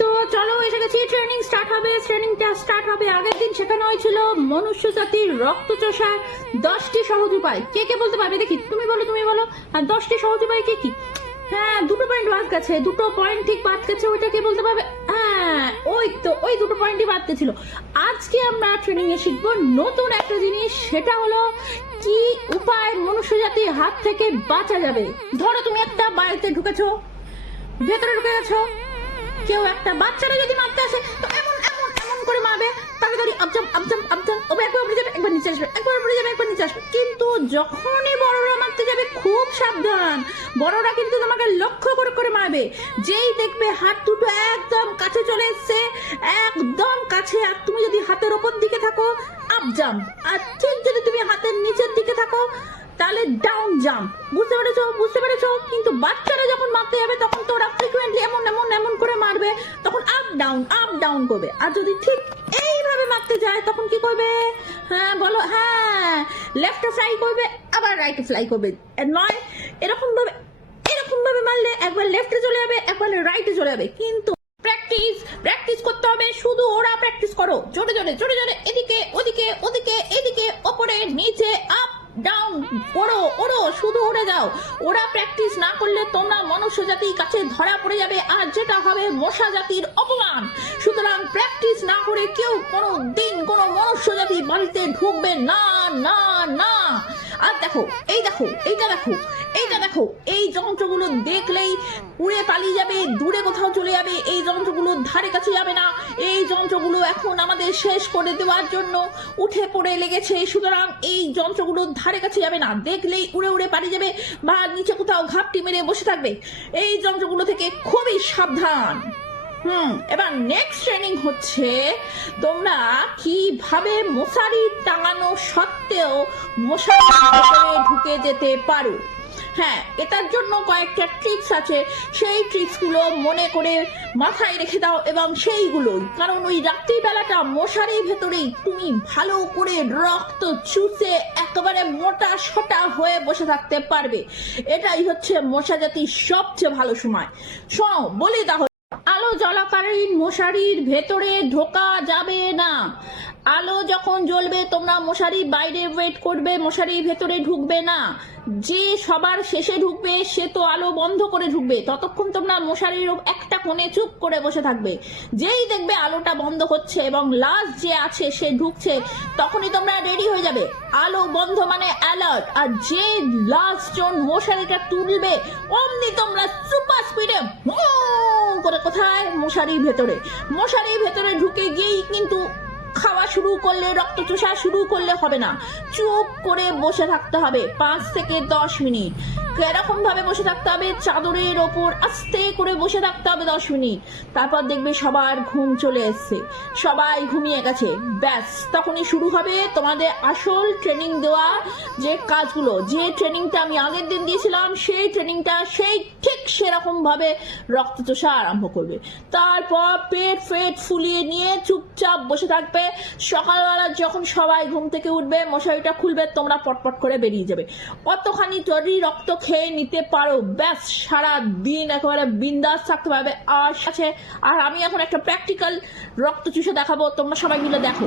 তো চলো এসে গেছি, ট্রেনিং স্টার্ট হবে। ট্রেনিংটা স্টার্ট হবে আগের দিন শেখানো হয়েছিল মনুষ্য জাতির রক্ত চোষার 10টি সহজ উপায়। কে কে বলতে পারবে দেখি? তুমি বলো। আর 10টি সহজ উপায় কি কি? হ্যাঁ, দুটো পয়েন্ট বাদ গেছে, দুটো পয়েন্ট ঠিক বাদ গেছে। ওইটা কে বলতে পারবে? হ্যাঁ, ওই দুটো পয়েন্টই বাদ গেছিল। আজকে আমরা ট্রেনিং এ শিখবো নতুন একটা জিনিস, সেটা হলো কি উপায় মনুষ্য জাতির হাত থেকে বাঁচা যাবে। ধরো তুমি একটা বাড়িতে ঢুকেছো, ভেতরে ঢুকে গেছো, কেউ একটা বাচ্চারা যদি মারতে আসে তো এমন এমন এমন করে মারবে, তাড়াতাড়ি আপজাম ও একবার উপরে যাবে, একবার নিচে আসবে, একবার উপরে যাবে, একবার নিচে আসবে। কিন্তু যখনই বড়রা মারতে যাবে খুব সাবধান, বড়রা কিন্তু তোমাকে লক্ষ্য করে করে মারবে। যেই দেখবে হাত দুটো একদম কাছে চলে এসছে, একদম কাছে, আর তুমি যদি হাতের ওপর দিকে থাকো আপজাম, আর ঠিক যদি তুমি হাতের নিচের দিকে থাকো তাহলে ডাউন জাম্প। বুঝতে পেরেছো? কিন্তু বাচ্চারা যখন মারতে যাবে তখন তো ওরা ফ্রিকুয়েন্টলি এমন এমন এমন করে মারবে, তখন আপ ডাউন করবে। আর যদি ঠিক এইভাবে মারতে যায় তখন কি করবে? হ্যাঁ বলো, হ্যাঁ, লেফটে ফ্লাই করবে আবার রাইটে ফ্লাই করবে। নয় এরকম ভাবে মারলে একবার লেফটে চলে যাবে, একবার রাইটে চলে যাবে। কিন্তু প্র্যাকটিস করতে হবে। শুধু ওরা প্র্যাকটিস করো, জোরে এদিকে ওদিকে এদিকে ওপরে নিচে আপ ডাউন, ওড়ো শুধু উড়ে যাও। ওরা প্র্যাকটিস না করলে তোমরা মনুষ্য জাতির কাছে ধরা পড়ে যাবে, আর যেটা হবে মশা জাতির অপমান। সুতরাং প্র্যাকটিস না করে কেউ কোনো দিন কোনো মনুষ্য জাতি বাড়িতে ঢুকবে না না না। আর এইটা দেখো, এই যন্ত্রগুলো দেখলেই উড়ে পালিয়ে যাবে, দূরে কোথাও চলে যাবে। এই যন্ত্রগুলোর ধারে কাছে যাবে না। এই যন্ত্রগুলো এখন আমাদের শেষ করে দেওয়ার জন্য উঠে পড়ে লেগেছে। সুতরাং এই যন্ত্রগুলোর ধারে কাছে যাবে না, দেখলেই উড়ে পালিয়ে যাবে বা নিচে কোথাও ঘাপটি মেরে বসে থাকবে। এই যন্ত্রগুলো থেকে খুবই সাবধান। এবার নেক্সট ট্রেনিং হচ্ছে তোমরা কিভাবে মশারি টাঙানো সত্ত্বেও মশারি ঢুকে যেতে পারো। হ্যাঁ, এটার জন্য কয়েকটা ট্রিক্স আছে, সেই ট্রিক্সগুলো মনে করে মাথায় রেখে দাও। এবং সেইগুলোই, কারণ ওই রাত্রিবেলাটা মশারির ভেতরেই তুমি ভালো করে রক্ত চুষে একেবারে মোটা সোটা হয়ে বসে থাকতে পারবে। এটাই হচ্ছে মশা জাতির সবচেয়ে ভালো সময়। শোনো বলি তাহলে, আলো জ্বলাকালীন মশারির ভেতরে ঢোকা যাবে না। আলো যখন জ্বলবে তোমরা মশারির বাইরে ওয়েট করবে, মশারির ভেতরে ঢুকবে না। যে সবার শেষে ঢুকবে সে তো আলো বন্ধ করে ঢুকবে, ততক্ষণ তোমরা মশারির একটা কোণে চুপ করে বসে থাকবে। যেই দেখবে আলোটা বন্ধ হচ্ছে এবং লাস্ট যে আছে সে ঢুকছে, তখনই তোমরা রেডি হয়ে যাবে। আলো বন্ধ মানে অ্যালার্ট। আর যে লাস্ট জন মশারিটা তুলবে অমনি তোমরা সুপার স্পিডে করে কোথায়? মশারির ভেতরে ঢুকে গিয়েই কিন্তু খাওয়া শুরু করলে, রক্ত চোষা শুরু করলে হবে না, চুপ করে বসে থাকতে হবে 5 থেকে 10 মিনিট। এরকম ভাবে বসে থাকতে হবে, চাদরের ওপর আস্তে করে বসে থাকতে হবে 10 মিনিট। তারপর দেখবে সবার ঘুম চলে এসছে, সবাই ঘুমিয়ে গেছে। ব্যাস, তখনই শুরু হবে তোমাদের আসল ট্রেনিং দেওয়া যে কাজগুলো। যে ট্রেনিংটা আমি আগের দিন দিয়েছিলাম সেই ট্রেনিংটা ঠিক সেরকম ভাবে রক্ত চোষা আরম্ভ করবে। তারপর পেট ফুলিয়ে নিয়ে চুপচাপ বসে থাকবে। সকালবেলা যখন সবাই ঘুম থেকে উঠবে মশারিটা খুলবে, তোমরা পটপট করে বেরিয়ে যাবে। কতখানি তরি রক্ত খেয়ে নিতে পারো, ব্যাস সারা দিন একেবারে বিন্দাস থাকতে পারবে। আর আমি এখন একটা প্র্যাকটিক্যাল রক্ত চুষে দেখাবো, তোমরা সবাই মিলে দেখো।